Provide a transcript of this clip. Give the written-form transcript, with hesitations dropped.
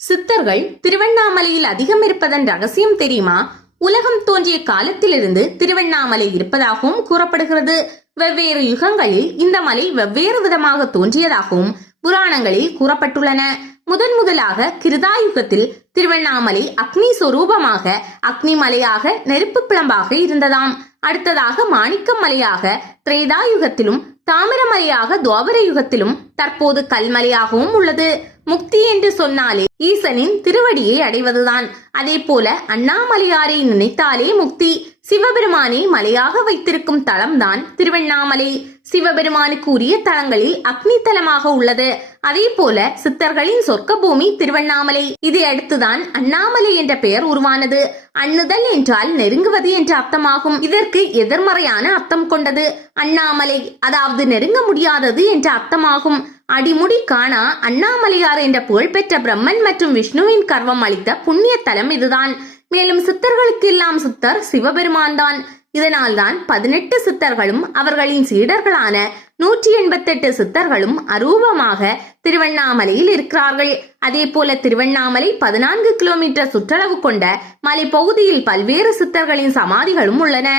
சித்தர்கள் திருவண்ணாமலையில் அதிகம் இருப்பதன் ரகசியம் தெரியுமா? உலகம் தோன்றிய காலத்திலிருந்து திருவண்ணாமலை இருப்பதாகவும் கூறப்படுகிறது. வெவ்வேறு யுகங்களில் இந்த மலை வெவ்வேறு விதமாக தோன்றியதாகவும் புராணங்களில் கூறப்பட்டுள்ளன. முதலாக கிருதாயுகத்தில் திருவண்ணாமலை அக்னி சொரூபமாக அக்னி மலையாக நெருப்பு பிளம்பாக இருந்ததாம். அடுத்ததாக மாணிக்கம் மலையாக திரேதாயுகத்திலும் தாமிரமலையாக துவாபர யுகத்திலும் தற்போது கல்மலையாகவும் உள்ளது. முக்தி என்று சொன்னாலே ஈசனின் திருவடியை அடைவதுதான். அதே போல அண்ணாமலையாரை நினைத்தாலே முக்தி. சிவபெருமானை மலையாக வைத்திருக்கும் தலம்தான் திருவண்ணாமலை. சிவபெருமானுக்கு உரிய தலங்களில் அக்னி தலமாக உள்ளது. அதே போல சித்தர்களின் சொர்க்க பூமி திருவண்ணாமலை. இதை அடுத்துதான் அண்ணாமலை என்ற பெயர் உருவானது. அண்ணுதல் என்றால் நெருங்குவது என்ற அர்த்தமாகும். இதற்கு எதிர்மறையான அர்த்தம் கொண்டது. அண்ணாமலை அதாவது நெருங்க முடியாதது என்ற அர்த்தமாகும். அடிமுடி காணா அண்ணாமலையார் என்ற புகழ்பெற்ற பிரம்மன் மற்றும் விஷ்ணுவின் கர்வம் அளித்த புண்ணிய தலம் இதுதான். மேலும் சித்தர்களுக்கு எல்லாம் சித்தர் சிவபெருமான் தான். இதனால்தான் 18 சித்தர்களும் அவர்களின் சீடர்களான 188 சித்தர்களும் அரூபமாக திருவண்ணாமலையில் இருக்கிறார்கள். அதே போல திருவண்ணாமலை 14 கிலோமீட்டர் சுற்றளவு கொண்ட மலை பகுதியில் பல்வேறு சித்தர்களின் சமாதிகளும் உள்ளன.